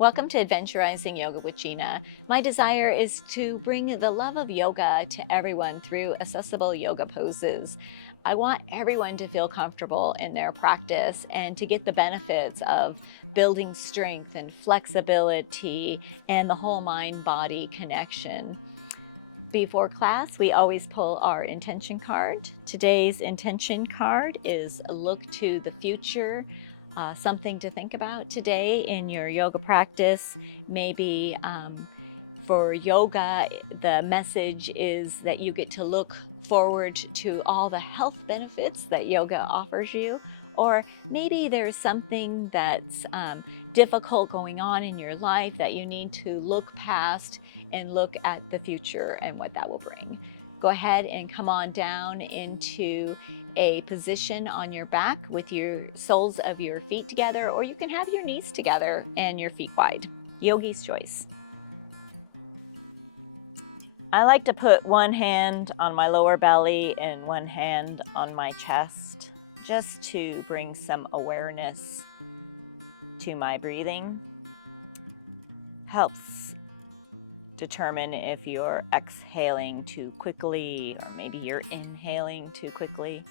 Welcome to Adventurizing Yoga with Gina. My desire is to bring the love of yoga to everyone through accessible yoga poses. I want everyone to feel comfortable in their practice and to get the benefits of building strength and flexibility and the whole mind-body connection. Before class, we always pull our intention card. Today's intention card is look to the future. Something to think about today in your yoga practice. Maybe for yoga, the message is that you get to look forward to all the health benefits that yoga offers you. Or maybe there's something that's difficult going on in your life that you need to look past and look at the future and what that will bring. Go ahead and come on down into a position on your back with your soles of your feet together, or you can have your knees together and your feet wide. Yogi's choice. I like to put one hand on my lower belly and one hand on my chest, just to bring some awareness to my breathing. Helps determine if you're exhaling too quickly or maybe you're inhaling too quickly.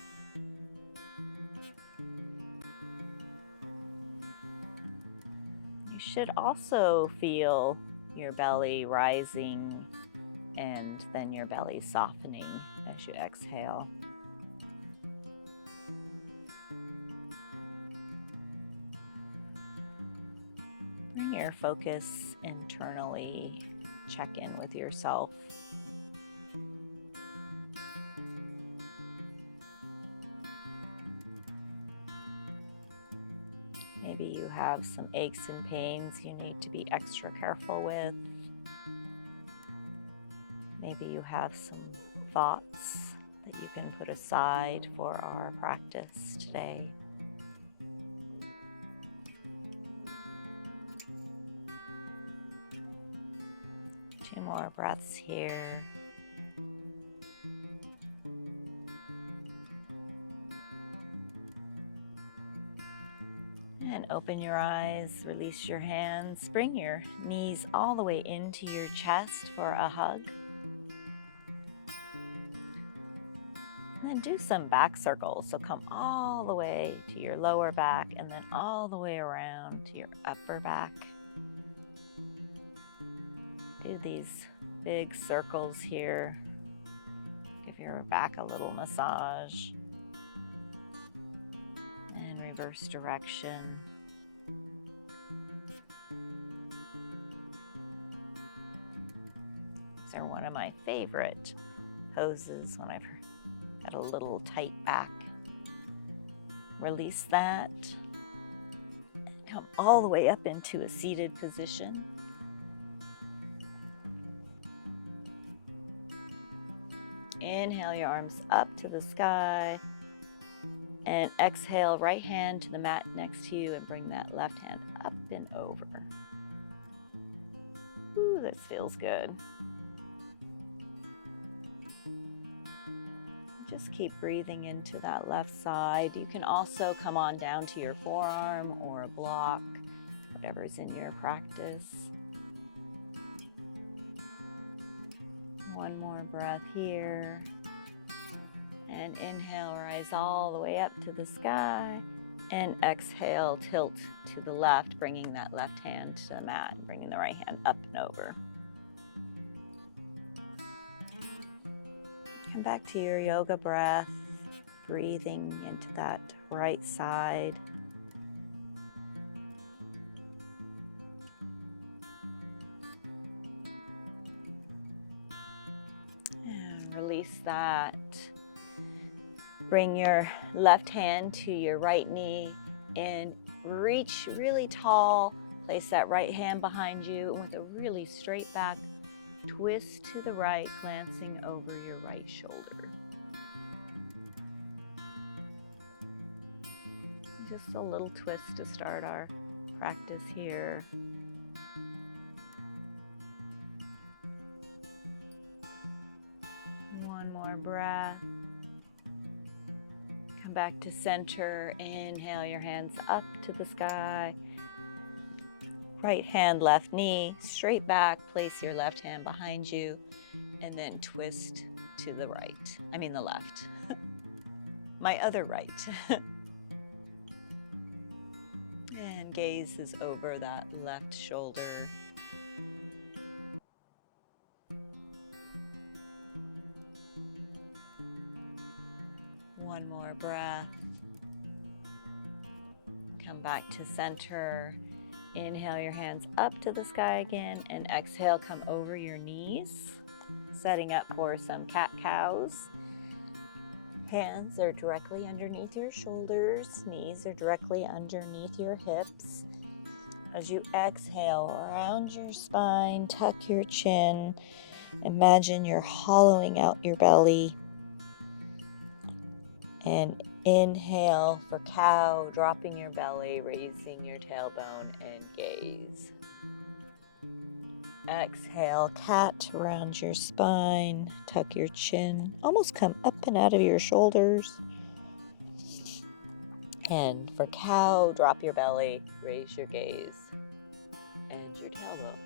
You should also feel your belly rising and then your belly softening as you exhale. Bring your focus internally. Check in with yourself. Maybe you have some aches and pains you need to be extra careful with. Maybe you have some thoughts that you can put aside for our practice today. Two more breaths here. And open your eyes, release your hands, bring your knees all the way into your chest for a hug. And then do some back circles. So come all the way to your lower back and then all the way around to your upper back. Do these big circles here. Give your back a little massage. And reverse direction. These are one of my favorite poses when I've got a little tight back. Release that. Come all the way up into a seated position. Inhale your arms up to the sky. And exhale, right hand to the mat next to you and bring that left hand up and over. Ooh, this feels good. Just keep breathing into that left side. You can also come on down to your forearm or a block, whatever's in your practice. One more breath here. And inhale, rise all the way up to the sky. And exhale, tilt to the left, bringing that left hand to the mat, and bringing the right hand up and over. Come back to your yoga breath, breathing into that right side. And release that. Bring your left hand to your right knee and reach really tall. Place that right hand behind you and with a really straight back, twist to the right, glancing over your right shoulder. Just a little twist to start our practice here. One more breath. Come back to center. Inhale your hands up to the sky. Right hand, left knee, straight back. Place your left hand behind you and then twist to the right. I mean the left. My other right. And gaze is over that left shoulder. One more breath. Come back to center. Inhale your hands up to the sky again, and exhale, come over your knees, setting up for some cat-cows. Hands are directly underneath your shoulders, knees are directly underneath your hips. As you exhale, round your spine, tuck your chin. Imagine you're hollowing out your belly. And inhale for cow, dropping your belly, raising your tailbone, and gaze. Exhale, cat, round your spine, tuck your chin, almost come up and out of your shoulders. And for cow, drop your belly, raise your gaze, and your tailbone.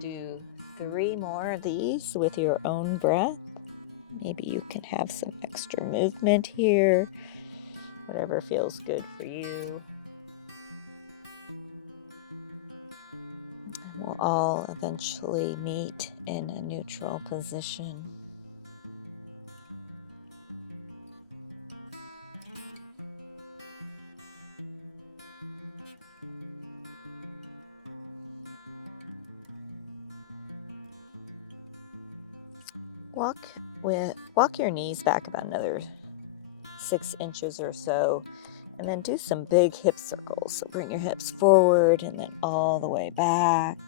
Do 3 more of these with your own breath. Maybe you can have some extra movement here, whatever feels good for you. And we'll all eventually meet in a neutral position. Walk your knees back about another 6 inches or so, and then do some big hip circles. So bring your hips forward and then all the way back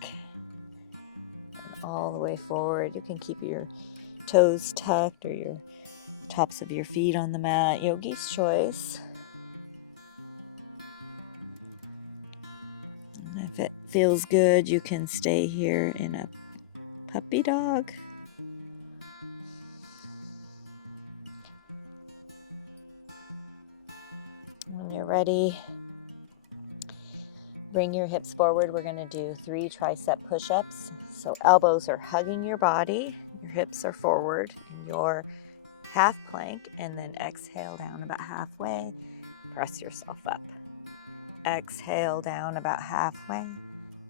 and all the way forward. You can keep your toes tucked or your tops of your feet on the mat, yogi's choice. And if it feels good, you can stay here in a puppy dog. When you're ready, bring your hips forward. We're going to do 3 tricep push-ups. So elbows are hugging your body, your hips are forward in your half plank, and then exhale down about halfway. Press yourself up. Exhale down about halfway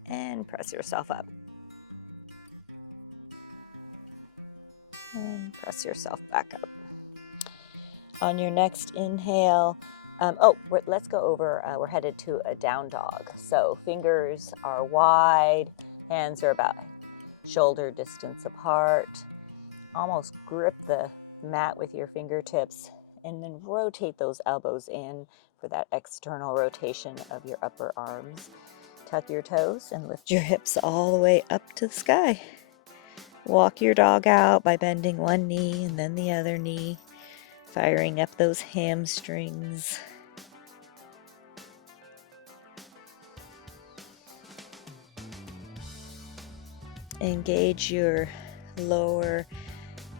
and press yourself up. And press yourself back up. On your next inhale, let's go over, we're headed to a down dog. So fingers are wide, hands are about shoulder distance apart. Almost grip the mat with your fingertips and then rotate those elbows in for that external rotation of your upper arms. Tuck your toes and lift your hips all the way up to the sky. Walk your dog out by bending one knee and then the other knee, firing up those hamstrings. Engage your lower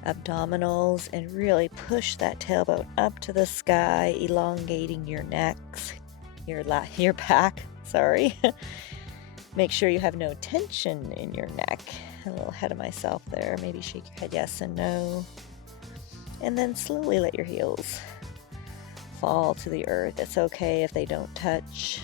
abdominals and really push that tailbone up to the sky, elongating your necks, your back, Make sure you have no tension in your neck. A little ahead of myself there. Maybe shake your head yes and no. And then slowly let your heels fall to the earth. It's okay if they don't touch.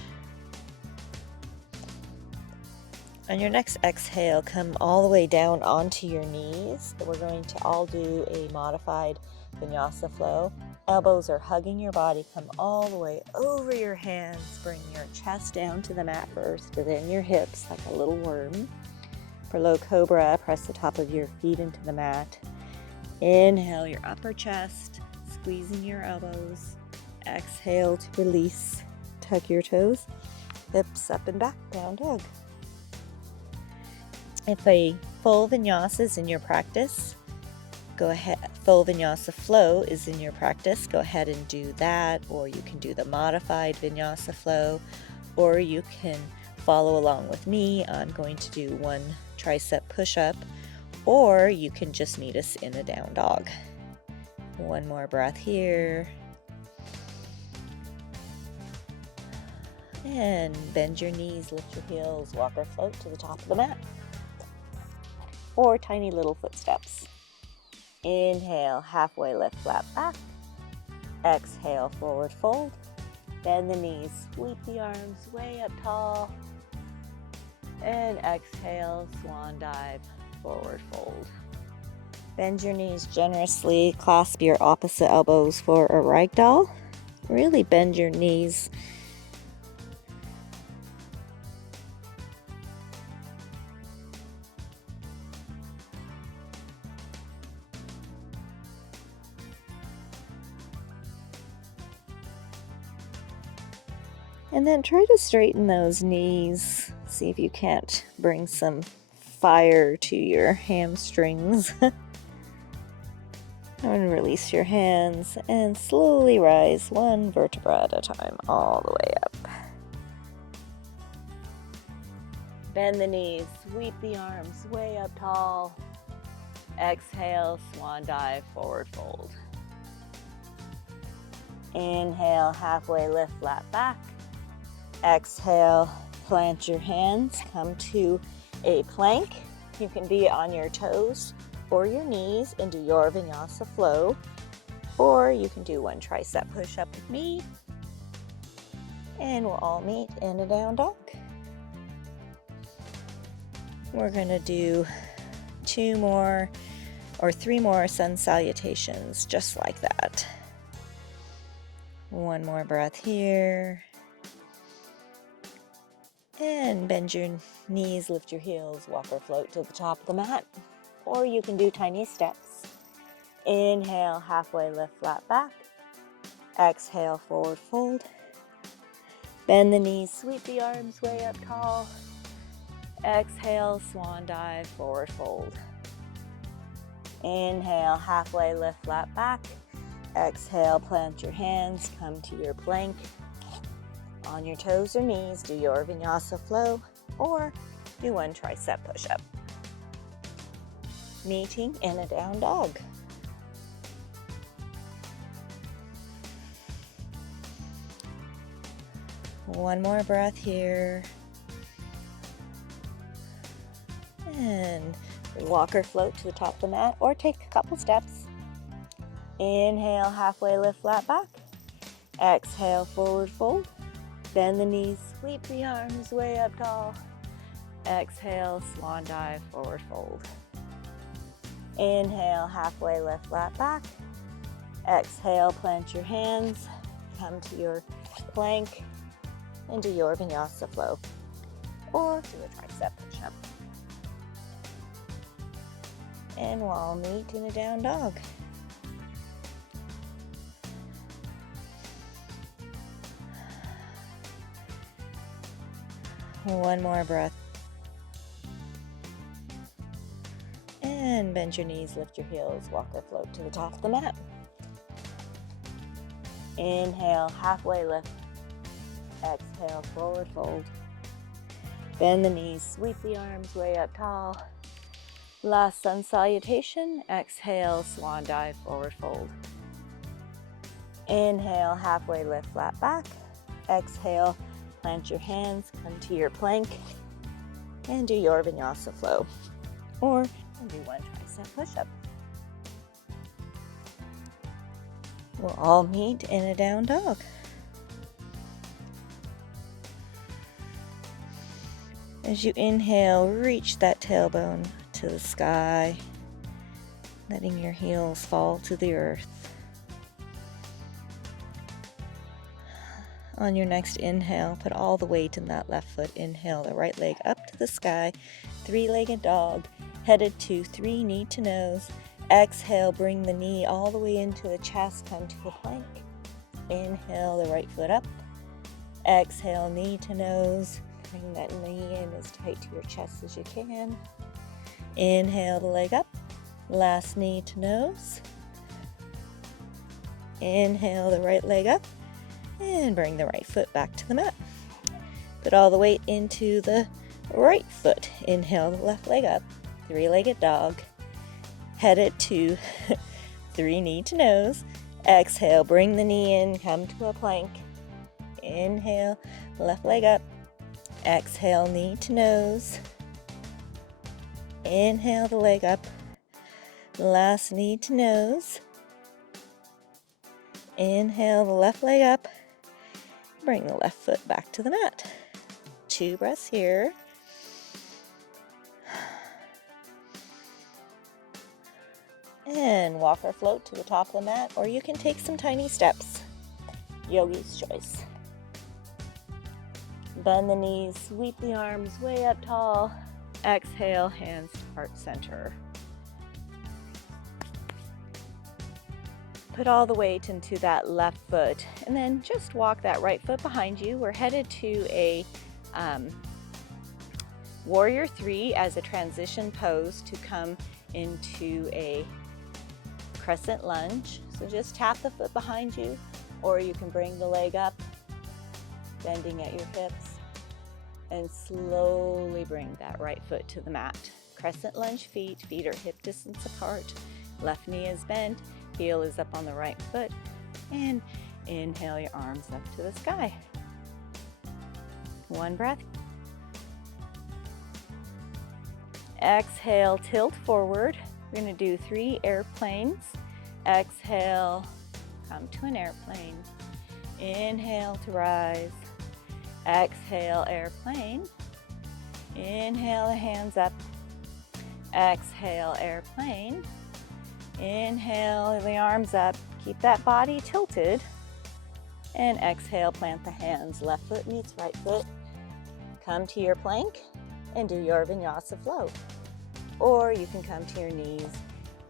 On your next exhale, come all the way down onto your knees. We're going to all do a modified Vinyasa flow. Elbows are hugging your body. Come all the way over your hands. Bring your chest down to the mat first, within your hips like a little worm. For low cobra, press the top of your feet into the mat. Inhale your upper chest, squeezing your elbows. Exhale to release. Tuck your toes, hips up and back, down dog. If a full vinyasa is in your practice, go ahead. Full vinyasa flow is in your practice, go ahead and do that, or you can do the modified vinyasa flow, or you can follow along with me. I'm going to do 1 tricep push-up, or you can just meet us in a down dog. 1 more breath here. And bend your knees, lift your heels, walk or float to the top of the mat. Or tiny little footsteps. Inhale, halfway lift, flat back. Exhale, forward fold. Bend the knees, sweep the arms way up tall. And exhale, swan dive, forward fold. Bend your knees generously, clasp your opposite elbows for a ragdoll. Really bend your knees. And then try to straighten those knees. See if you can't bring some fire to your hamstrings. And release your hands and slowly rise one vertebra at a time all the way up. Bend the knees, sweep the arms way up tall. Exhale, swan dive, forward fold. Inhale, halfway lift, flat back. Exhale, plant your hands, come to a plank. You can be on your toes or your knees and do your Vinyasa flow, or you can do one tricep push-up with me, and we'll all meet in a down dog. We're gonna do 2 more or 3 more sun salutations, just like that. One more breath here. And bend your knees, lift your heels, walk or float to the top of the mat. Or you can do tiny steps. Inhale, halfway lift, flat back. Exhale, forward fold. Bend the knees, sweep the arms way up tall. Exhale, swan dive, forward fold. Inhale, halfway lift, flat back. Exhale, plant your hands, come to your plank. On your toes or knees, do your Vinyasa flow, or do one tricep push-up. Meeting in a down dog. One more breath here. And walk or float to the top of the mat, or take a couple steps. Inhale, halfway lift, flat back. Exhale, forward fold. Bend the knees, sweep the arms way up tall. Exhale, swan dive, forward fold. Inhale, halfway lift, flat back. Exhale, plant your hands, come to your plank, and do your Vinyasa flow, or do a tricep push-up. And we'll all meet in a down dog. One more breath. And bend your knees, lift your heels, walk or float to the top of the mat. Inhale, halfway lift. Exhale, forward fold. Bend the knees, sweep the arms way up tall. Last sun salutation. Exhale, swan dive, forward fold. Inhale, halfway lift, flat back. Exhale, plant your hands, come to your plank, and do your Vinyasa flow, or do one tricep push-up. We'll all meet in a down dog. As you inhale, reach that tailbone to the sky, letting your heels fall to the earth. On your next inhale, put all the weight in that left foot. Inhale the right leg up to the sky, 3-legged dog, headed to 3 knee to nose. Exhale, bring the knee all the way into the chest, come to a plank. Inhale the right foot up. Exhale, knee to nose. Bring that knee in as tight to your chest as you can. Inhale the leg up. Last knee to nose. Inhale the right leg up. And bring the right foot back to the mat. Put all the weight into the right foot. Inhale the left leg up. 3-legged dog. Headed to 3 knee to nose. Exhale, bring the knee in, come to a plank. Inhale, left leg up. Exhale, knee to nose. Inhale the leg up. Last knee to nose. Inhale the left leg up. Bring the left foot back to the mat. 2 breaths here. And walk or float to the top of the mat, or you can take some tiny steps. Yogi's choice. Bend the knees, sweep the arms way up tall. Exhale, hands to heart center. Put all the weight into that left foot, and then just walk that right foot behind you. We're headed to a warrior 3 as a transition pose to come into a crescent lunge. So just tap the foot behind you, or you can bring the leg up, bending at your hips, and slowly bring that right foot to the mat. Crescent lunge feet are hip distance apart. Left knee is bent, heel is up on the right foot, and inhale your arms up to the sky. 1 breath. Exhale, tilt forward. We're going to do 3 airplanes. Exhale, come to an airplane. Inhale to rise. Exhale, airplane. Inhale the hands up. Exhale, airplane. Inhale the arms up. Keep that body tilted. And exhale, plant the hands. Left foot meets right foot. Come to your plank and do your Vinyasa flow. Or you can come to your knees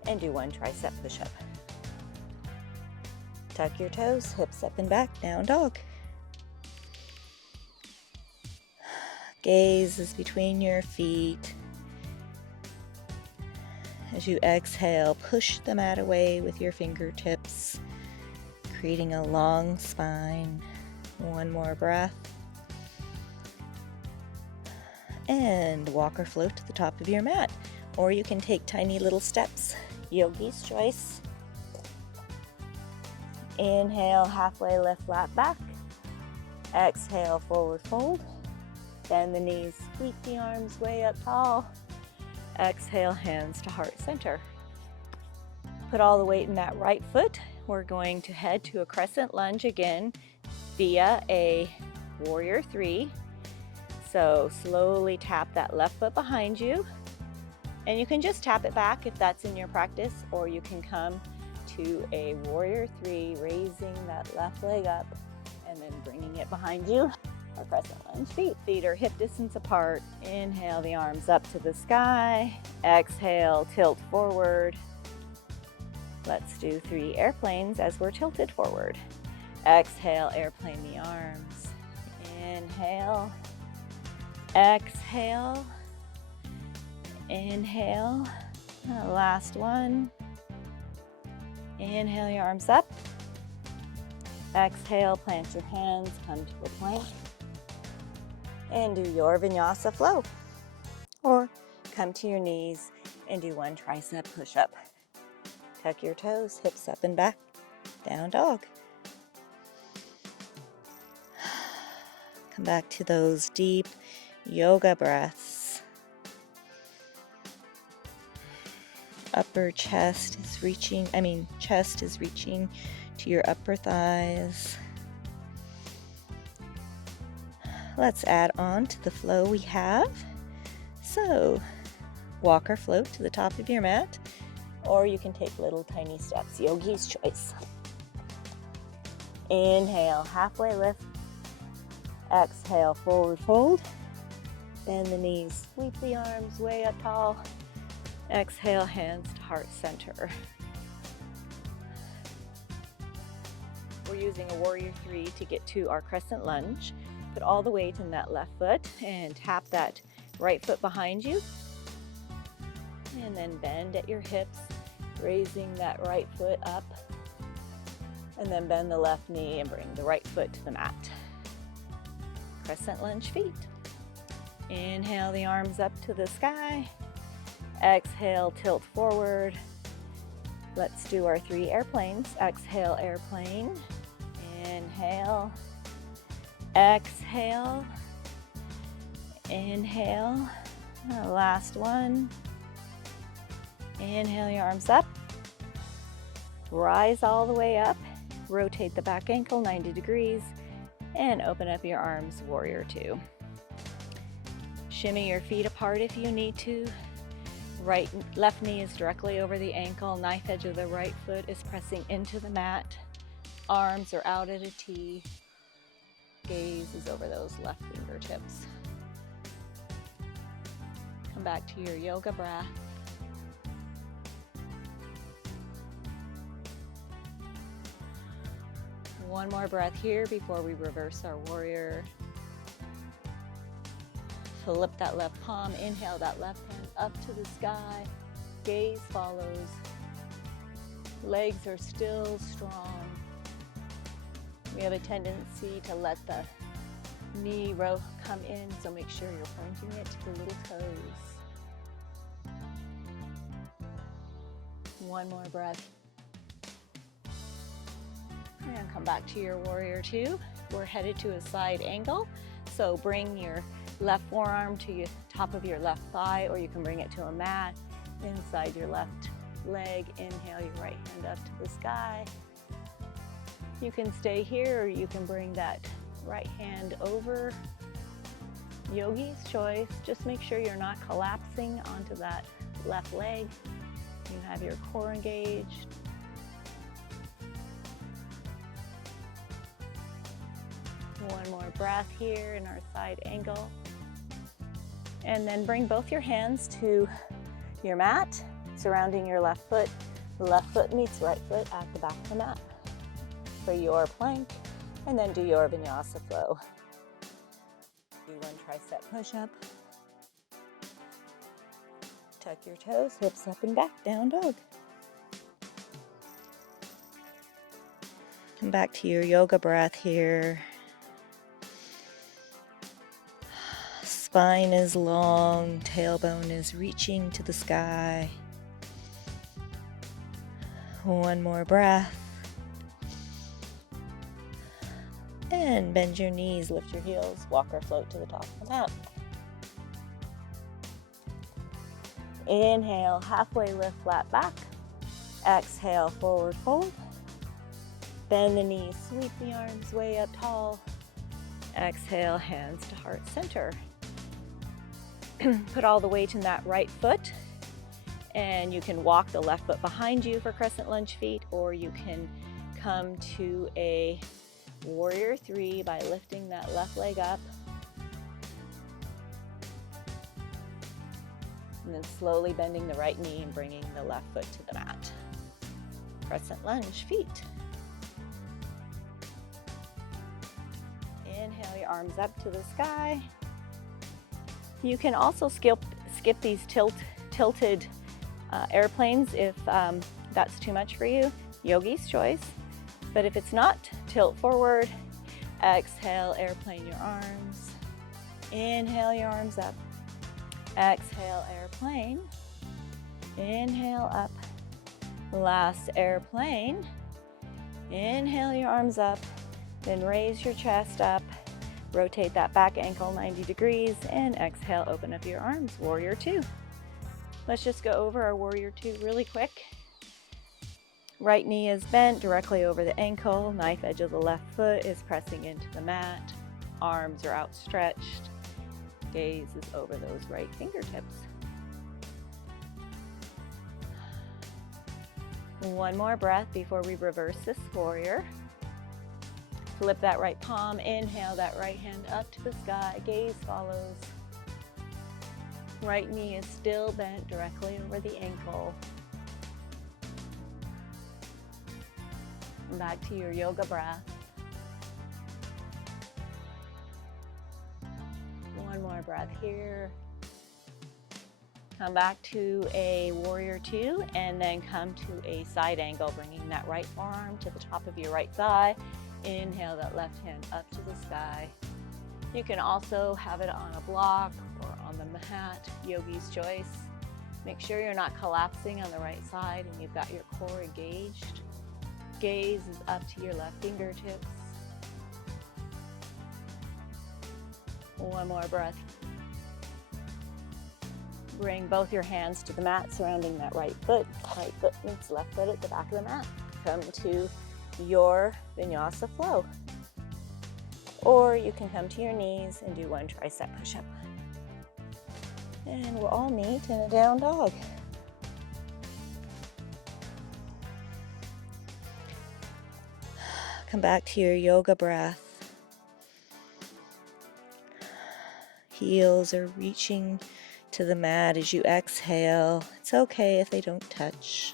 and do 1 tricep push-up. Tuck your toes, hips up and back, down dog. Gaze is between your feet. As you exhale, push the mat away with your fingertips, creating a long spine. 1 more breath. And walk or float to the top of your mat. Or you can take tiny little steps. Yogi's choice. Inhale, halfway lift, flat back. Exhale, forward fold. Bend the knees, sweep the arms way up tall. Exhale, hands to heart center. Put all the weight in that right foot. We're going to head to a crescent lunge again via a warrior 3. So slowly tap that left foot behind you. And you can just tap it back if that's in your practice, or you can come to a warrior 3, raising that left leg up and then bringing it behind you. Or crescent lunge feet. Feet are hip distance apart. Inhale the arms up to the sky. Exhale, tilt forward. Let's do 3 airplanes as we're tilted forward. Exhale, airplane the arms. Inhale. Exhale. Inhale. Last one. Inhale your arms up. Exhale, plant your hands, come to a plank. And do your Vinyasa flow. Or come to your knees and do 1 tricep push-up. Tuck your toes, hips up and back, down dog. Come back to those deep yoga breaths. Chest is reaching to your upper thighs. Let's add on to the flow we have. So, walk or float to the top of your mat, or you can take little tiny steps. Yogi's choice. Inhale, halfway lift. Exhale, forward fold. Bend the knees, sweep the arms way up tall. Exhale, hands to heart center. We're using a warrior 3 to get to our crescent lunge. Put all the weight in that left foot and tap that right foot behind you. And then bend at your hips, raising that right foot up. And then bend the left knee and bring the right foot to the mat. Crescent lunge feet. Inhale the arms up to the sky. Exhale, tilt forward. Let's do our 3 airplanes. Exhale, airplane. Inhale. Exhale. Inhale. Last one. Inhale your arms up. Rise all the way up. Rotate the back ankle 90 degrees and open up your arms, warrior two. Shimmy your feet apart if you need to. Left knee is directly over the ankle. Knife edge of the right foot is pressing into the mat. Arms are out at a T. Gaze is over those left fingertips. Come back to your yoga breath. One more breath here before we reverse our warrior. Flip that left palm, inhale that left hand up to the sky. Gaze follows. Legs are still strong. We have a tendency to let the knee row come in, so make sure you're pointing it to the little toes. One more breath. And come back to your warrior two. We're headed to a side angle, so bring your left forearm to the top of your left thigh, or you can bring it to a mat inside your left leg. Inhale your right hand up to the sky. You can stay here, or you can bring that right hand over. Yogi's choice. Just make sure you're not collapsing onto that left leg. You have your core engaged. One more breath here in our side angle. And then bring both your hands to your mat, surrounding your left foot. Left foot meets right foot at the back of the mat for your plank, and then do your Vinyasa flow. Do one tricep push-up. Tuck your toes, hips up and back, down dog. Come back to your yoga breath here. Spine is long, tailbone is reaching to the sky. One more breath. And bend your knees, lift your heels, walk or float to the top of the mat. Inhale, halfway lift, flat back. Exhale, forward fold. Bend the knees, sweep the arms way up tall. Exhale, hands to heart center. Put all the weight in that right foot, and you can walk the left foot behind you for crescent lunge feet, or you can come to a warrior three by lifting that left leg up. And then slowly bending the right knee and bringing the left foot to the mat. Crescent lunge feet. Inhale your arms up to the sky. You can also skip these tilted airplanes if that's too much for you. Yogi's choice. But if it's not, tilt forward. Exhale, airplane your arms. Inhale your arms up. Exhale, airplane. Inhale up. Last airplane. Inhale your arms up. Then raise your chest up. Rotate that back ankle 90 degrees and exhale, open up your arms, warrior two. Let's just go over our warrior two really quick. Right knee is bent directly over the ankle. Knife edge of the left foot is pressing into the mat. Arms are outstretched. Gaze is over those right fingertips. One more breath before we reverse this warrior. Flip that right palm, inhale that right hand up to the sky, gaze follows. Right knee is still bent directly over the ankle. Back to your yoga breath. One more breath here. Come back to a warrior two, and then come to a side angle, bringing that right forearm to the top of your right thigh. Inhale that left hand up to the sky. You can also have it on a block or on the mat, yogi's choice. Make sure you're not collapsing on the right side and you've got your core engaged. Gaze is up to your left fingertips. One more breath. Bring both your hands to the mat surrounding that right foot. Right foot meets left foot at the back of the mat. Come to your Vinyasa flow. Or you can come to your knees and do one tricep push-up. And we'll all meet in a down dog. Come back to your yoga breath. Heels are reaching to the mat as you exhale. It's okay if they don't touch.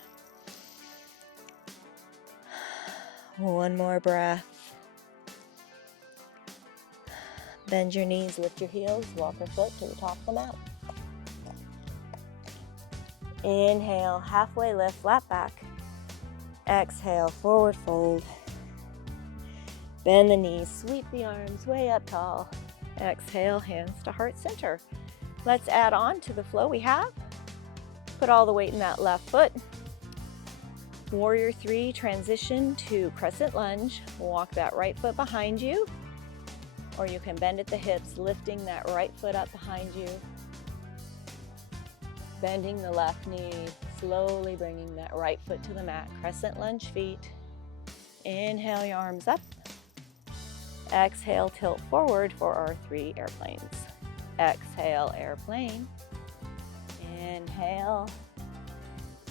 One more breath. Bend your knees, lift your heels, walk your foot to the top of the mat. Inhale, halfway lift, flat back. Exhale, forward fold. Bend the knees, sweep the arms way up tall. Exhale, hands to heart center. Let's add on to the flow we have. Put all the weight in that left foot. Warrior 3, transition to crescent lunge. Walk that right foot behind you. Or you can bend at the hips, lifting that right foot up behind you. Bending the left knee, slowly bringing that right foot to the mat. Crescent lunge feet. Inhale your arms up. Exhale, tilt forward for our 3 airplanes. Exhale, airplane. Inhale.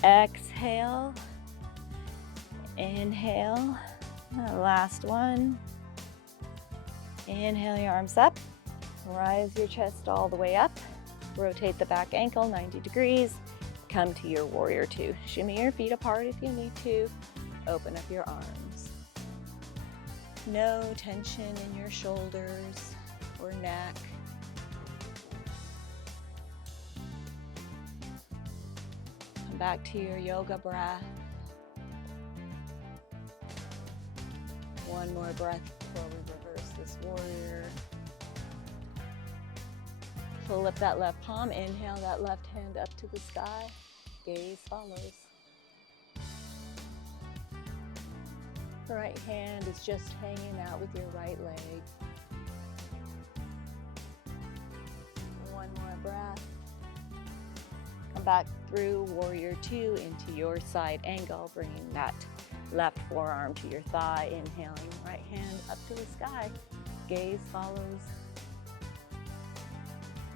Exhale. Inhale. Last one. Inhale your arms up. Rise your chest all the way up. Rotate the back ankle 90 degrees. Come to your warrior 2. Shimmy your feet apart if you need to. Open up your arms. No tension in your shoulders or neck. Come back to your yoga breath. One more breath before we reverse this warrior. Pull up that left palm. Inhale that left hand up to the sky. Gaze follows. The right hand is just hanging out with your right leg. One more breath. Come back through warrior 2 into your side angle, bringing that left forearm to your thigh. Inhaling, right hand up to the sky. Gaze follows.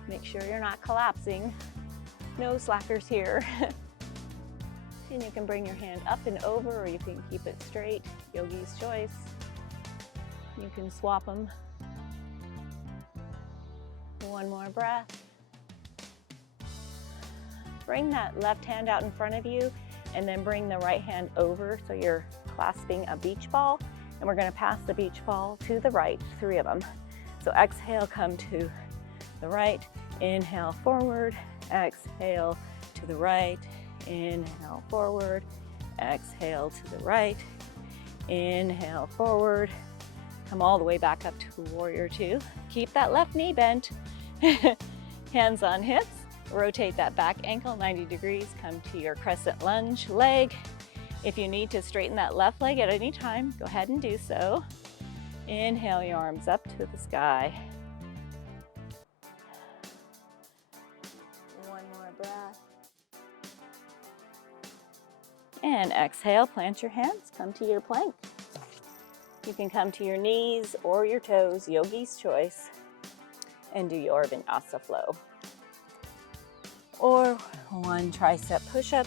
Make sure you're not collapsing. No slackers here. And you can bring your hand up and over, or you can keep it straight. Yogi's choice. You can swap them. One more breath. Bring that left hand out in front of you, and then bring the right hand over so you're clasping a beach ball. And we're going to pass the beach ball to the right, 3 of them. So exhale, come to the right. Inhale, forward. Exhale to the right. Inhale, forward. Exhale to the right. Inhale, forward. Come all the way back up to warrior 2. Keep that left knee bent. Hands on hips. Rotate that back ankle 90 degrees. Come to your crescent lunge leg. If you need to straighten that left leg at any time, go ahead and do so. Inhale your arms up to the sky. One more breath. And exhale, plant your hands, come to your plank. You can come to your knees or your toes, yogi's choice, and do your Vinyasa flow. Or one tricep push-up,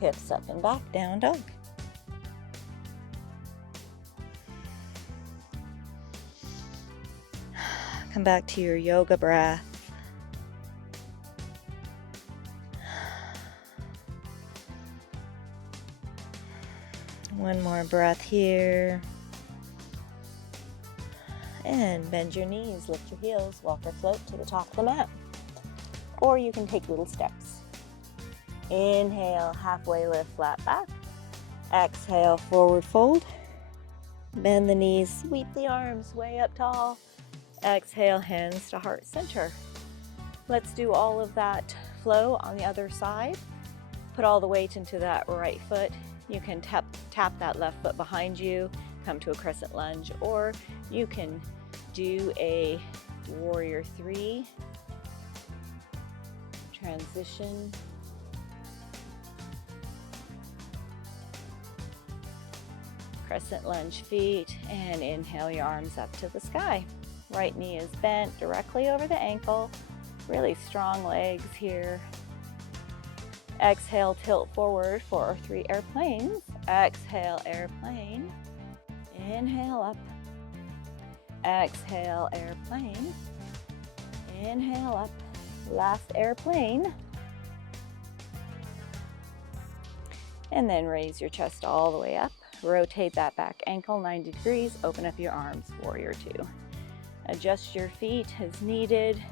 hips up and back, down dog. Come back to your yoga breath. One more breath here. And bend your knees, lift your heels, walk or float to the top of the mat. Or you can take little steps. Inhale, halfway lift, flat back. Exhale, forward fold. Bend the knees, sweep the arms way up tall. Exhale, hands to heart center. Let's do all of that flow on the other side. Put all the weight into that right foot. You can tap that left foot behind you, come to a crescent lunge, or you can do a Warrior 3. Transition. Crescent lunge feet, and inhale your arms up to the sky. Right knee is bent directly over the ankle. Really strong legs here. Exhale, tilt forward for our 3 airplanes. Exhale, airplane. Inhale up. Exhale, airplane. Inhale up. Last airplane. And then raise your chest all the way up. Rotate that back ankle 90 degrees. Open up your arms, Warrior 2. Adjust your feet as needed.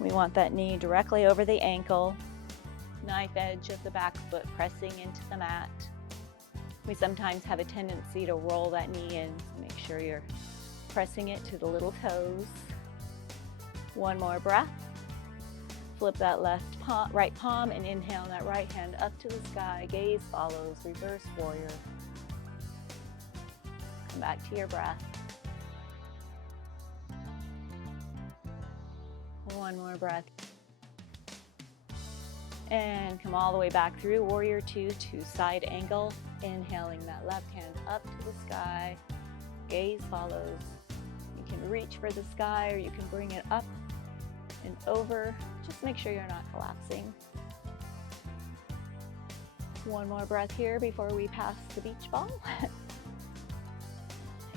We want that knee directly over the ankle. Knife edge of the back foot pressing into the mat. We sometimes have a tendency to roll that knee in, so make sure you're pressing it to the little toes. One more breath. Flip that right palm and inhale that right hand up to the sky. Gaze follows, reverse warrior. Come back to your breath. One more breath. And come all the way back through Warrior 2 to side angle. Inhaling that left hand up to the sky. Gaze follows. You can reach for the sky or you can bring it up and over. Just make sure you're not collapsing. One more breath here before we pass the beach ball.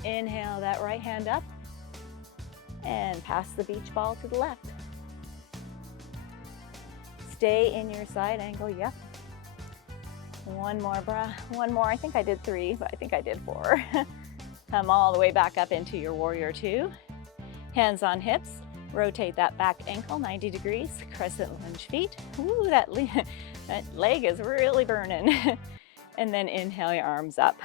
Inhale that right hand up and pass the beach ball to the left. Stay in your side angle, yep. One more breath, one more. I think I did 3, but I think I did 4. Come all the way back up into your Warrior 2. Hands on hips. Rotate that back ankle 90 degrees, crescent lunge feet. Ooh, that leg is really burning. And then inhale your arms up.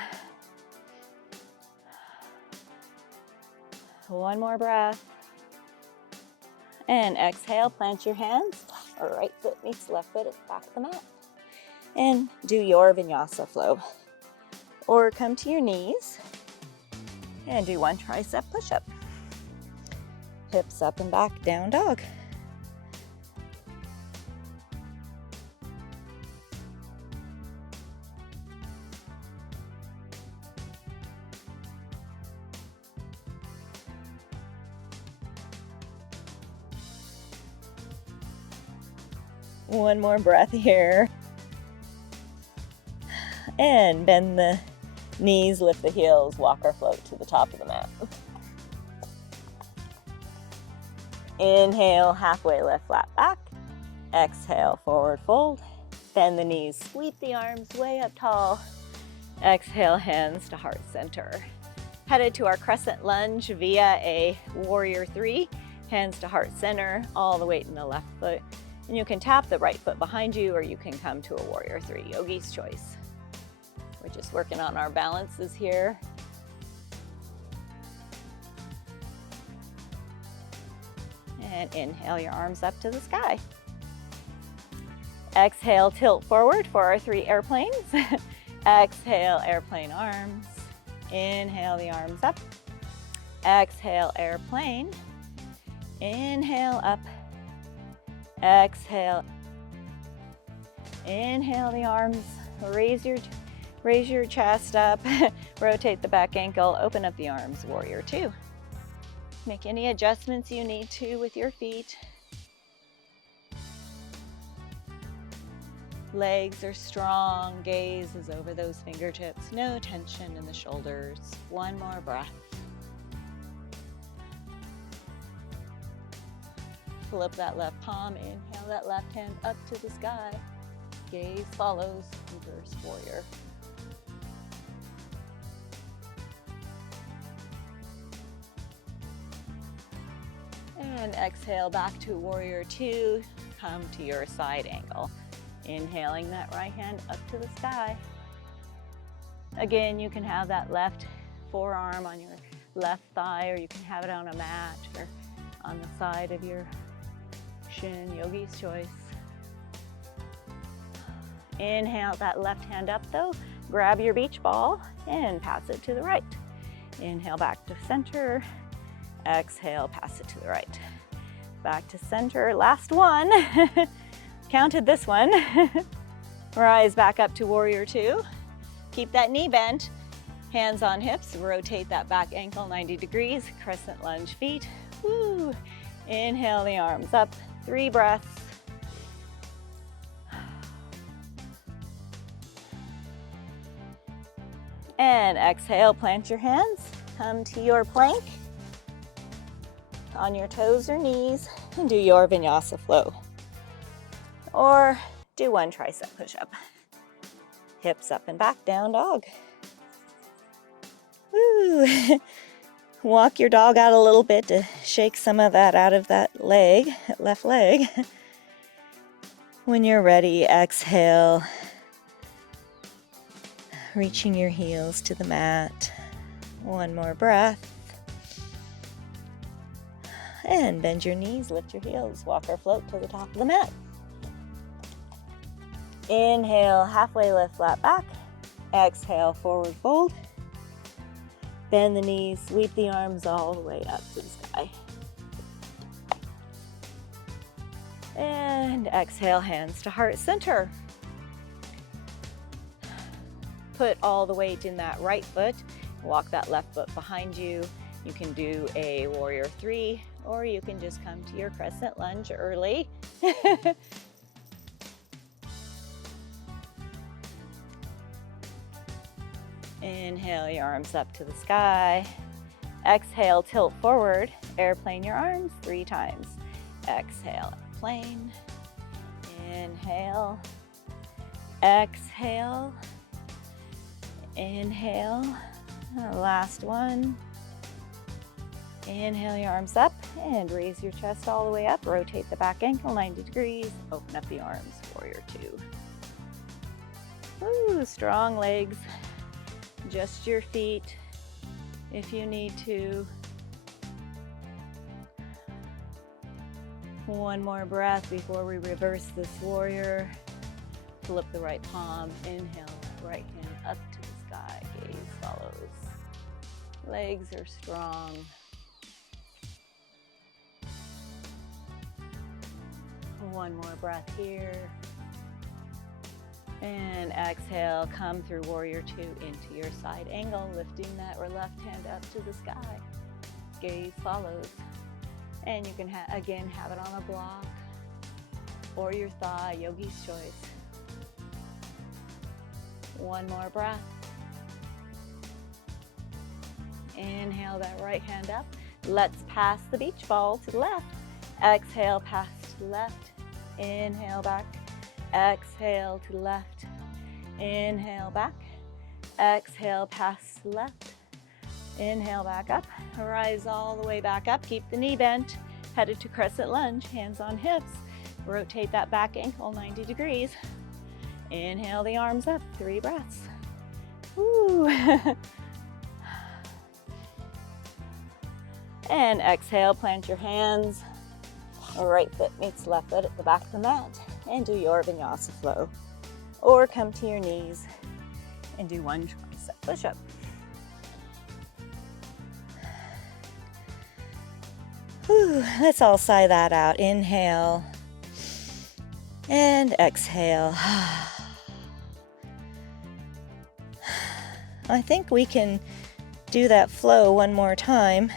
One more breath. And exhale, plant your hands. Right foot meets left foot at the back of the mat. And do your Vinyasa flow. Or come to your knees and do 1 tricep push-up. Hips up and back, down dog. One more breath here. And bend the knees, lift the heels, walk or float to the top of the mat. Inhale, halfway lift, flat back. Exhale, forward fold. Bend the knees, sweep the arms way up tall. Exhale, hands to heart center. Headed to our crescent lunge via a Warrior 3. Hands to heart center, all the weight in the left foot. And you can tap the right foot behind you or you can come to a Warrior 3, yogi's choice. We're just working on our balances here. And inhale your arms up to the sky. Exhale, tilt forward for our 3 airplanes. Exhale, airplane arms. Inhale the arms up. Exhale, airplane. Inhale up. Exhale. Inhale the arms. Raise your chest up. Rotate the back ankle. Open up the arms, Warrior 2. Make any adjustments you need to with your feet. Legs are strong. Gaze is over those fingertips. No tension in the shoulders. One more breath. Flip that left palm. Inhale that left hand up to the sky. Gaze follows, reverse warrior. And exhale back to Warrior 2. Come to your side angle. Inhaling that right hand up to the sky. Again, you can have that left forearm on your left thigh, or you can have it on a mat or on the side of your shin, yogi's choice. Inhale that left hand up though. Grab your beach ball and pass it to the right. Inhale back to center. Exhale, pass it to the right. Back to center, last one. Counted this one. Rise back up to warrior two. Keep that knee bent. Hands on hips, rotate that back ankle 90 degrees, crescent lunge feet. Woo. Inhale the arms up, 3 breaths. And exhale, plant your hands, come to your plank on your toes or knees and do your Vinyasa flow. Or do 1 tricep push-up. Hips up and back, down dog. Woo. Walk your dog out a little bit to shake some of that out of that leg, left leg. When you're ready, exhale, reaching your heels to the mat. 1 more breath. And bend your knees, lift your heels, walk or float to the top of the mat. Inhale, halfway lift, flat back. Exhale, forward fold. Bend the knees, sweep the arms all the way up to the sky. And exhale, hands to heart center. Put all the weight in that right foot. Walk that left foot behind you. You can do a warrior 3, or you can just come to your crescent lunge early. Inhale your arms up to the sky. Exhale, tilt forward. Airplane your arms 3 times. Exhale, plane. Inhale. Exhale. Inhale. Last one. Inhale your arms up and raise your chest all the way up. Rotate the back ankle 90 degrees. Open up the arms, warrior 2. Ooh, strong legs. Just your feet if you need to. 1 more breath before we reverse this warrior. Flip the right palm. Inhale, right hand up to the sky. Gaze follows. Legs are strong. One more breath here. And exhale, come through warrior 2 into your side angle, lifting that left hand up to the sky. Gaze follows. And you can again have it on a block or your thigh, yogi's choice. 1 more breath. Inhale that right hand up. Let's pass the beach ball to the left. Exhale, pass to the left. Inhale back. Exhale to the left. Inhale back. Exhale, pass to the left. Inhale back up. Rise all the way back up. Keep the knee bent. Headed to crescent lunge. Hands on hips. Rotate that back ankle 90 degrees. Inhale the arms up. 3 breaths. Woo. And exhale, plant your hands. Right foot meets left foot at the back of the mat. And do your Vinyasa flow. Or come to your knees and do 1 tricep push-up. Let's all sigh that out. Inhale and exhale. I think we can do that flow 1 more time,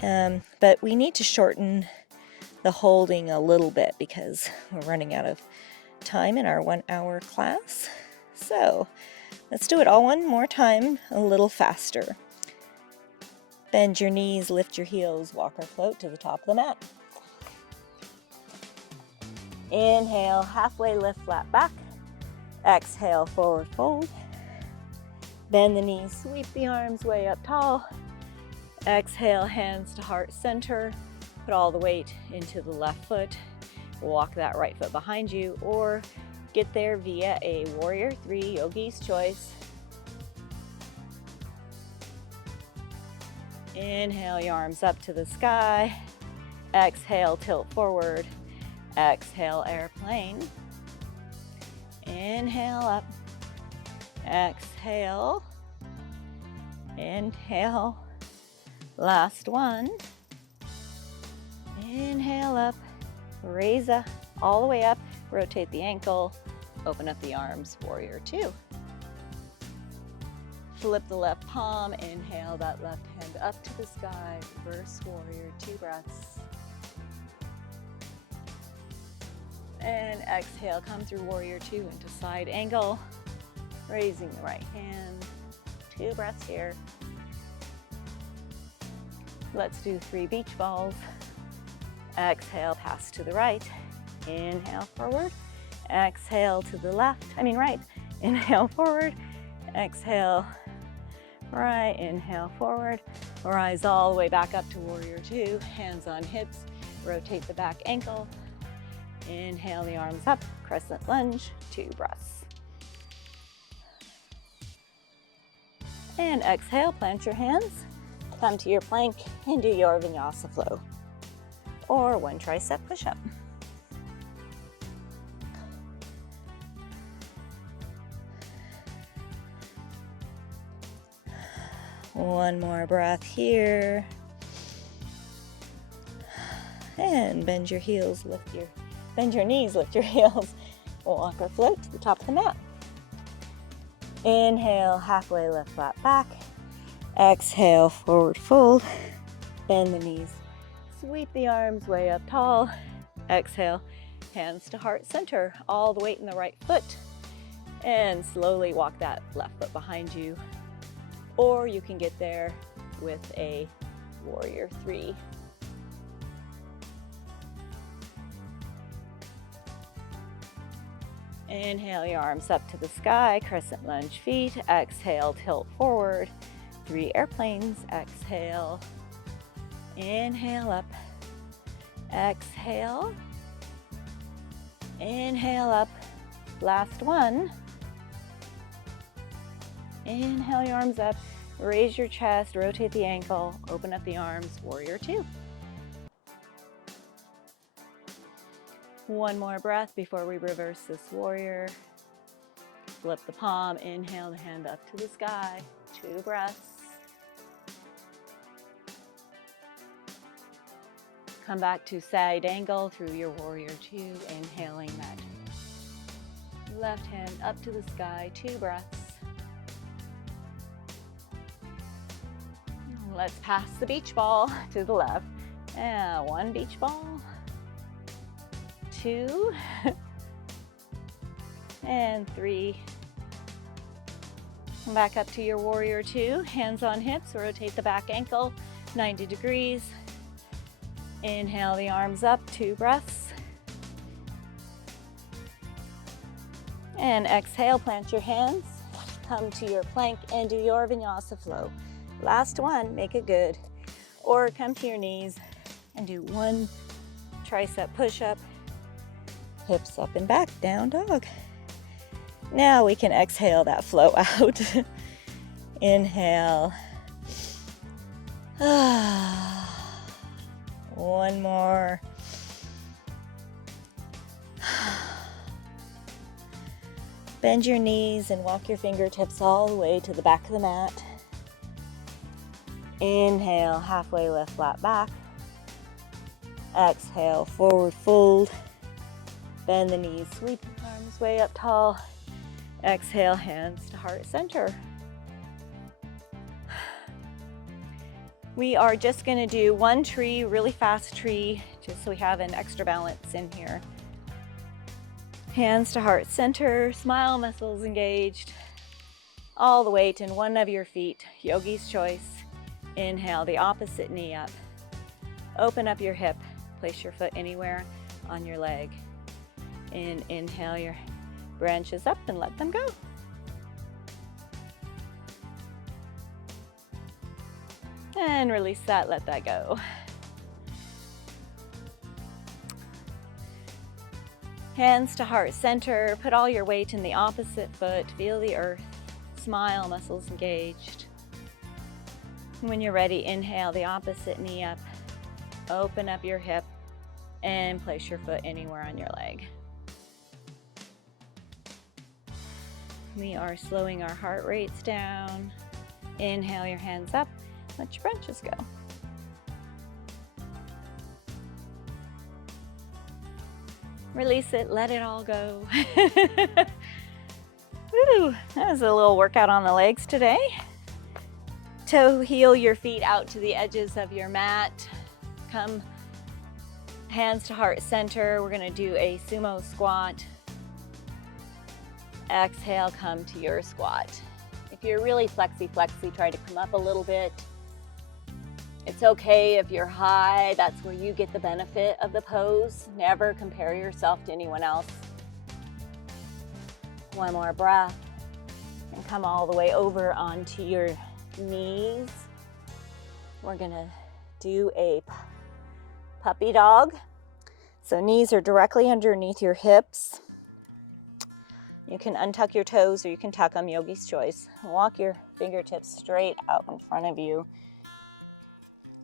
but we need to shorten the holding a little bit because we're running out of time in our 1-hour class. So let's do it all 1 more time, a little faster. Bend your knees, lift your heels, walk or float to the top of the mat. Inhale, halfway lift, flat back. Exhale, forward fold. Bend the knees, sweep the arms way up tall. Exhale, hands to heart center. Put all the weight into the left foot. Walk that right foot behind you or get there via a warrior 3, yogi's choice. Inhale your arms up to the sky. Exhale, tilt forward. Exhale, airplane. Inhale up. Exhale. Inhale. Last one. Inhale up. Raise up all the way up. Rotate the ankle. Open up the arms. Warrior two. Flip the left palm. Inhale that left hand up to the sky. Reverse warrior. 2 breaths. And exhale, come through warrior two into side angle. Raising the right hand. 2 breaths here. Let's do 3 beach balls. Exhale, pass to the right. Inhale forward. Exhale to the left, right. Inhale forward. Exhale, right. Inhale forward. Rise all the way back up to warrior two. Hands on hips. Rotate the back ankle. Inhale the arms up. Crescent lunge. 2 breaths. And exhale, plant your hands. Come to your plank and do your Vinyasa flow. Or 1 tricep push-up. One more breath here. And bend your knees, lift your heels. Walk or float to the top of the mat. Inhale, halfway lift flat back. Exhale, forward fold. Bend the knees. Sweep the arms way up tall. Exhale, hands to heart center. All the weight in the right foot. And slowly walk that left foot behind you. Or you can get there with a warrior three. Inhale your arms up to the sky, crescent lunge feet. Exhale, tilt forward. 3 airplanes. Exhale. Inhale up. Exhale. Inhale up. Last one. Inhale your arms up. Raise your chest, rotate the ankle, open up the arms, warrior two. One more breath before we reverse this warrior. Flip the palm, inhale the hand up to the sky, 2 breaths. Come back to side angle through your warrior two, inhaling that left hand up to the sky, 2 breaths. Let's pass the beach ball to the left. 1 beach ball, 2, and 3. Come back up to your warrior two, hands on hips, rotate the back ankle, 90 degrees. Inhale the arms up, 2 breaths. And exhale, plant your hands, come to your plank and do your Vinyasa flow. Last one, make it good. Or come to your knees and do 1 tricep push-up, hips up and back, down dog. Now we can exhale that flow out. Inhale. 1 more. Bend your knees and walk your fingertips all the way to the back of the mat. Inhale, halfway lift flat back. Exhale, forward fold. Bend the knees, sweep the arms way up tall. Exhale, hands to heart center. We are just going to do 1 tree, really fast tree, just so we have an extra balance in here. Hands to heart center, smile muscles engaged. All the weight in one of your feet, yogi's choice. Inhale the opposite knee up. Open up your hip, place your foot anywhere on your leg. And inhale your branches up and let them go. And release that, let that go. Hands to heart center, put all your weight in the opposite foot, feel the earth, smile, muscles engaged. When you're ready, inhale the opposite knee up, open up your hip, and place your foot anywhere on your leg. We are slowing our heart rates down, Inhale your hands up. Let your branches go. Release it. Let it all go. Woo, that was a little workout on the legs today. Toe heel your feet out to the edges of your mat. Come hands to heart center. We're going to do a sumo squat. Exhale, come to your squat. If you're really flexy, try to come up a little bit. It's okay if you're high. That's where you get the benefit of the pose. Never compare yourself to anyone else. One more breath. And come all the way over onto your knees. We're gonna do a puppy dog. So knees are directly underneath your hips. You can untuck your toes or you can tuck them, yogi's choice. Walk your fingertips straight out in front of you.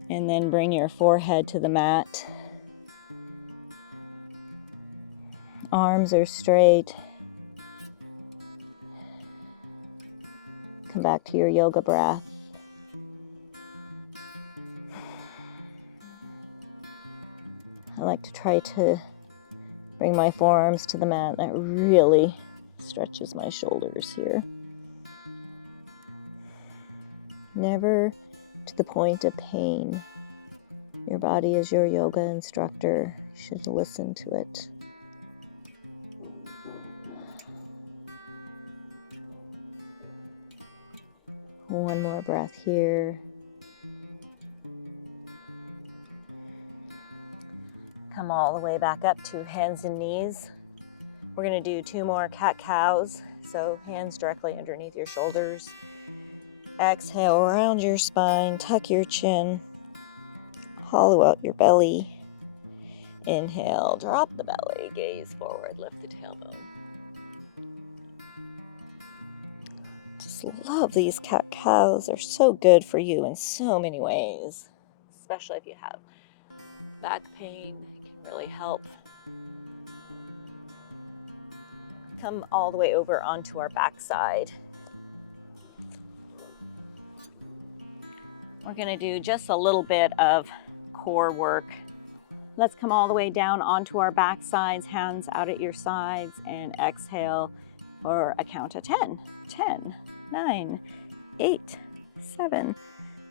And then bring your forehead to the mat. Arms are straight. Come back to your yoga breath. I like to try to bring my forearms to the mat. That really stretches my shoulders here. Never to the point of pain. Your body is your yoga instructor. You should listen to it. One more breath here. Come all the way back up to hands and knees. We're going to do 2 more cat-cows. So hands directly underneath your shoulders. Exhale, round your spine, tuck your chin, hollow out your belly. Inhale, drop the belly, gaze forward, lift the tailbone. Just love these cat-cows. They're so good for you in so many ways, especially if you have back pain. It can really help. Come all the way over onto our backside. We're going to do just a little bit of core work. Let's come all the way down onto our back sides, hands out at your sides, and exhale for a count of 10. 10, 9, 8, 7,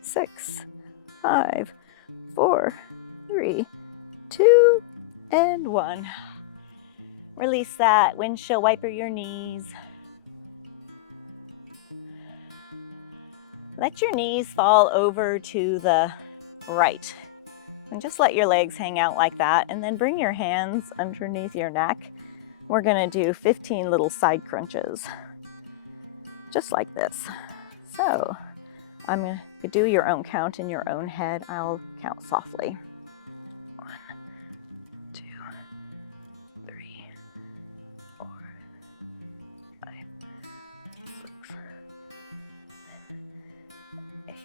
6, 5, 4, 3, 2, and 1. Release that. Windshield wiper your knees. Let your knees fall over to the right. And just let your legs hang out like that. And then bring your hands underneath your neck. We're going to do 15 little side crunches. Just like this. So I'm going to do your own count in your own head. I'll count softly. 1, 2, 3, 4, 5, 6, 8, 9,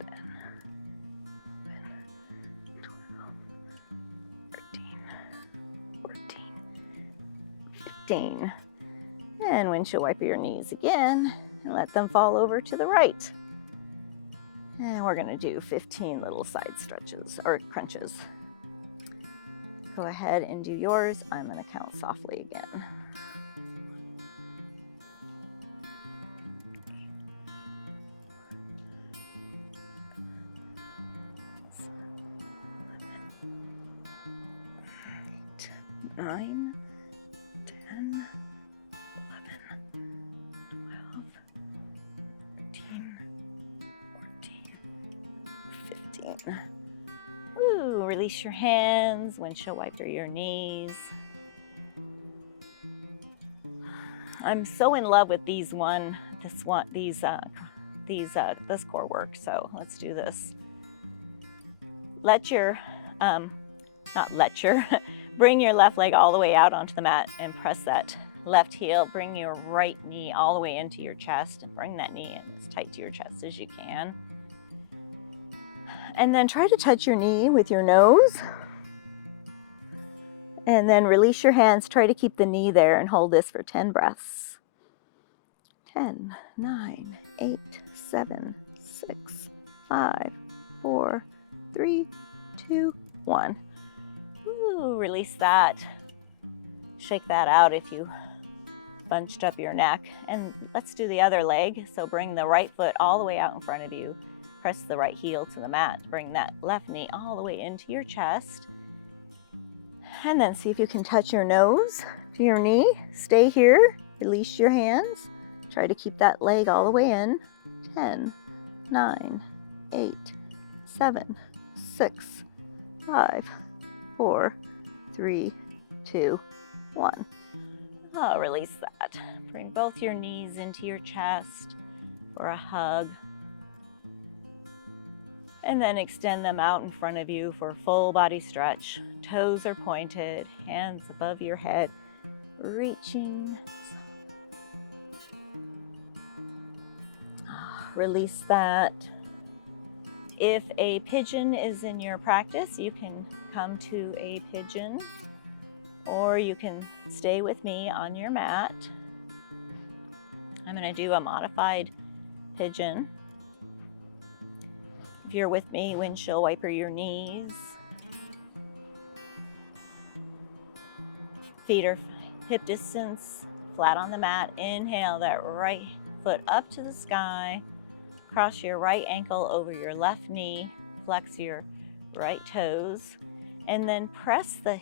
10, 11, 12, 13, 14, 15. And windshield wiper your knees again and let them fall over to the right. And we're going to do 15 little side stretches or crunches. Go ahead and do yours. I'm going to count softly again. 8, 9, 10, 11, 12, 13, 14, 15. Ooh, release your hands. Windshield wiper your knees. I'm so in love with this core work. So let's do this. Bring your left leg all the way out onto the mat and press that left heel. Bring your right knee all the way into your chest and bring that knee in as tight to your chest as you can. And then try to touch your knee with your nose. And then release your hands. Try to keep the knee there and hold this for 10 breaths. 10, 9, 8, 7, 6, 5, 4, 3, 2, 1. Ooh, release that. Shake that out if you bunched up your neck. And let's do the other leg. So bring the right foot all the way out in front of you. Press the right heel to the mat. Bring that left knee all the way into your chest. And then see if you can touch your nose to your knee. Stay here. Release your hands. Try to keep that leg all the way in. 10, 9, 8, 7, 6, 5, 4, 3, 2, 1. Oh, release that. Bring both your knees into your chest for a hug. And then extend them out in front of you for a full body stretch. Toes are pointed, hands above your head, reaching. Release that. If a pigeon is in your practice, you can come to a pigeon, or you can stay with me on your mat. I'm going to do a modified pigeon. If you're with me, windshield wiper your knees. Feet are hip distance, flat on the mat. Inhale that right foot up to the sky. Cross your right ankle over your left knee. Flex your right toes. And then press the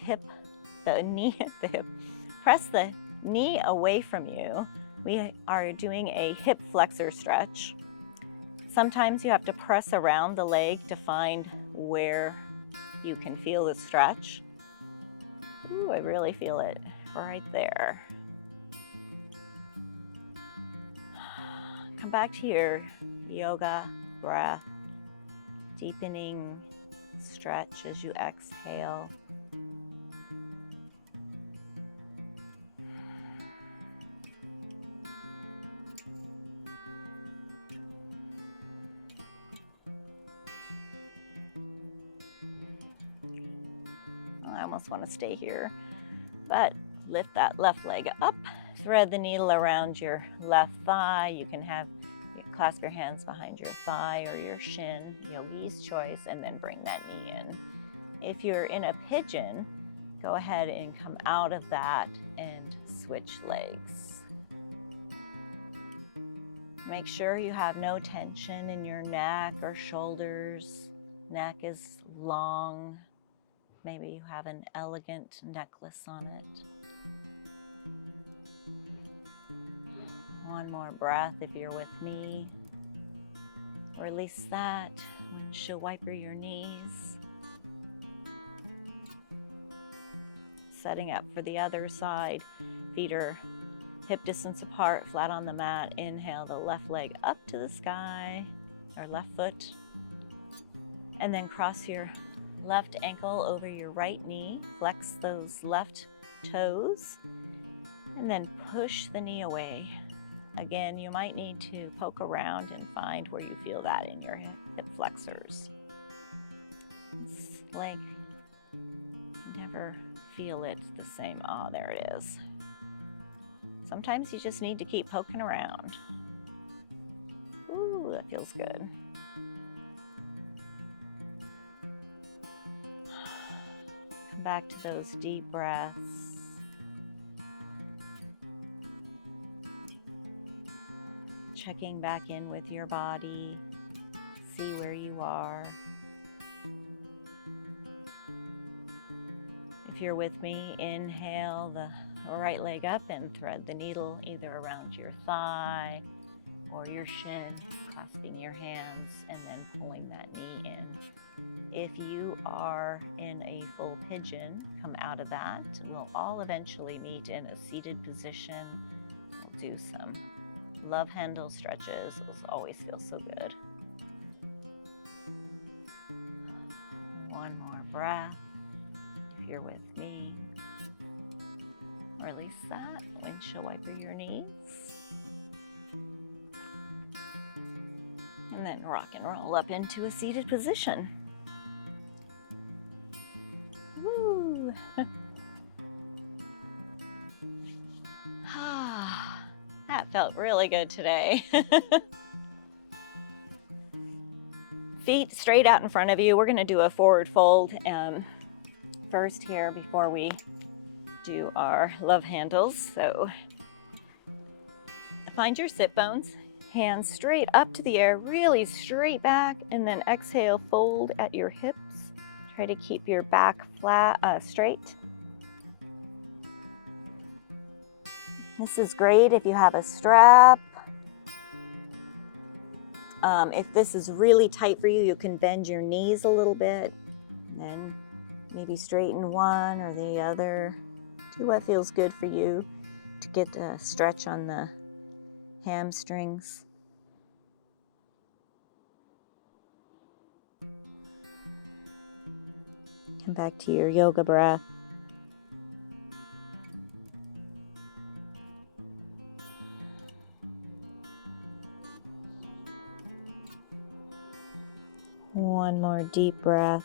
knee away from you. We are doing a hip flexor stretch. Sometimes you have to press around the leg to find where you can feel the stretch. Ooh, I really feel it right there. Come back to your yoga breath, deepening stretch as you exhale. I almost want to stay here, but lift that left leg up, thread the needle around your left thigh. You can clasp your hands behind your thigh or your shin, yogi's choice, and then bring that knee in. If you're in a pigeon, go ahead and come out of that and switch legs. Make sure you have no tension in your neck or shoulders. Neck is long. Maybe you have an elegant necklace on it. One more breath if you're with me. Release that. Windshield wiper your knees. Setting up for the other side. Feet are hip distance apart, flat on the mat. Inhale the left leg up to the sky, or left foot. And then cross your left ankle over your right knee. Flex those left toes. And then push the knee away. Again, you might need to poke around and find where you feel that in your hip flexors. It's like you never feel it the same. Oh, there it is. Sometimes you just need to keep poking around. Ooh, that feels good. Come back to those deep breaths. Checking back in with your body. See where you are. If you're with me, inhale the right leg up and thread the needle either around your thigh or your shin, clasping your hands and then pulling that knee in. If you are in a full pigeon, come out of that. We'll all eventually meet in a seated position. We'll do some love handle stretches. Those always feel so good. One more breath. If you're with me, release that. Windshield wiper your knees. And then rock and roll up into a seated position. Woo! That felt really good today. Feet straight out in front of you. We're going to do a forward fold first here before we do our love handles. So find your sit bones, hands straight up to the air, really straight back, and then exhale, fold at your hips. Try to keep your back flat, straight. This is great if you have a strap. If this is really tight for you, you can bend your knees a little bit, and then maybe straighten one or the other. Do what feels good for you to get a stretch on the hamstrings. Come back to your yoga breath. One more deep breath.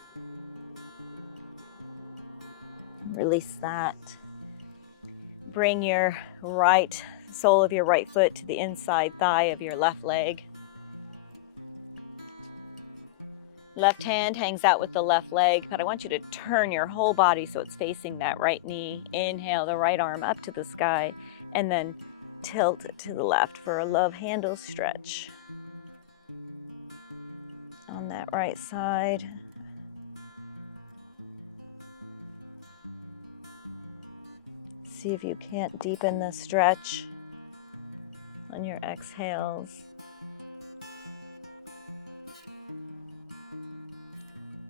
Release that. Bring your right sole of your right foot to the inside thigh of your left leg. Left hand hangs out with the left leg, but I want you to turn your whole body so it's facing that right knee. Inhale the right arm up to the sky, and then tilt to the left for a love handle stretch. On that right side. See if you can't deepen the stretch on your exhales.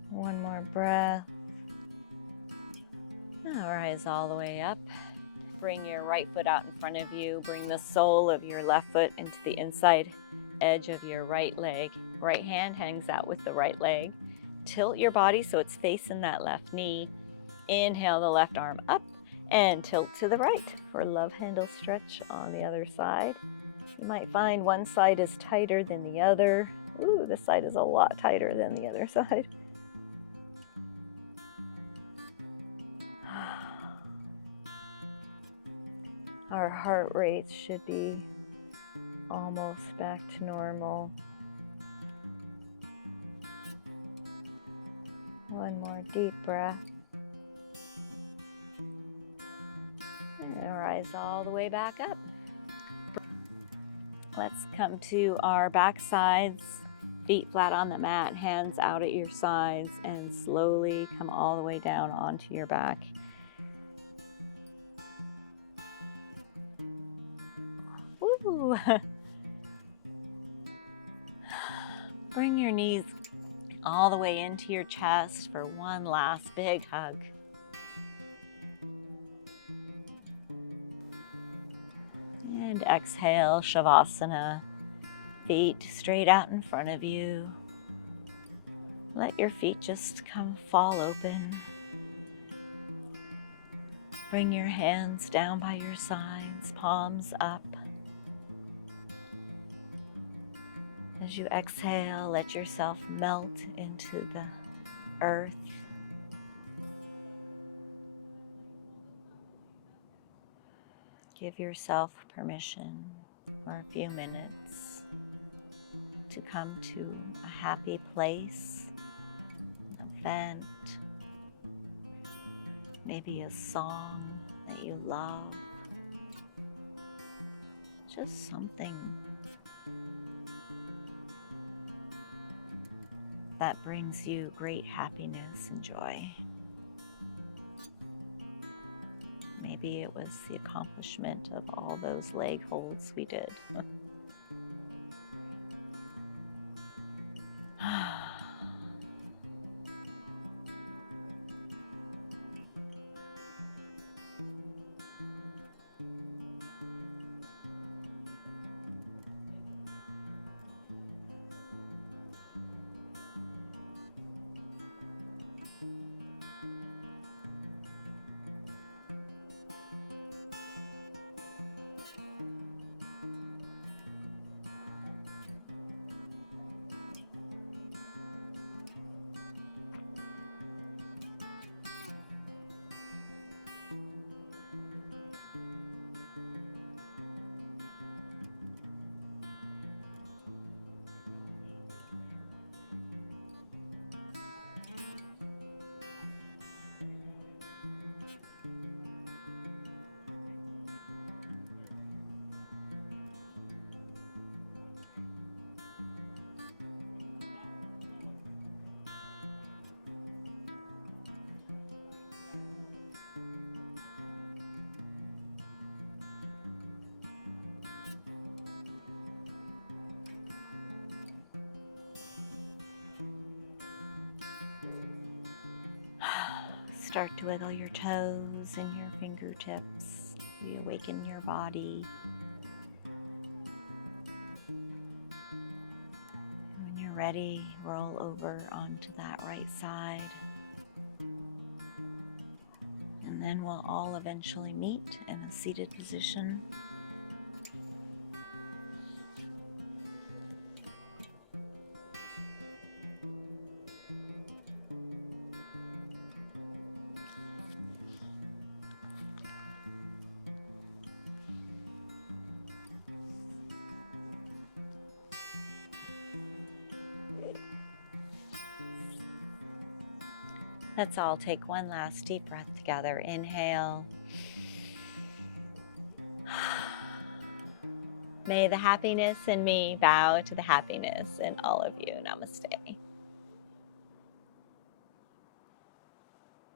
One more breath. Now rise all the way up. Bring your right foot out in front of you. Bring the sole of your left foot into the inside edge of your right leg. Right hand hangs out with the right leg. Tilt your body so it's facing that left knee. Inhale the left arm up and tilt to the right for a love handle stretch on the other side. You might find one side is tighter than the other. Ooh, this side is a lot tighter than the other side. Our heart rates should be almost back to normal. One more deep breath. And rise all the way back up. Let's come to our back sides. Feet flat on the mat, hands out at your sides, and slowly come all the way down onto your back. Woo! Bring your knees all the way into your chest for one last big hug. And exhale, Shavasana. Feet straight out in front of you. Let your feet just fall open. Bring your hands down by your sides, palms up. As you exhale, let yourself melt into the earth. Give yourself permission for a few minutes to come to a happy place, an event, maybe a song that you love, just something that brings you great happiness and joy. Maybe it was the accomplishment of all those leg holds we did. Start to wiggle your toes and your fingertips. Reawaken your body. When you're ready, roll over onto that right side. And then we'll all eventually meet in a seated position. Let's all take one last deep breath together. Inhale. May the happiness in me bow to the happiness in all of you. Namaste.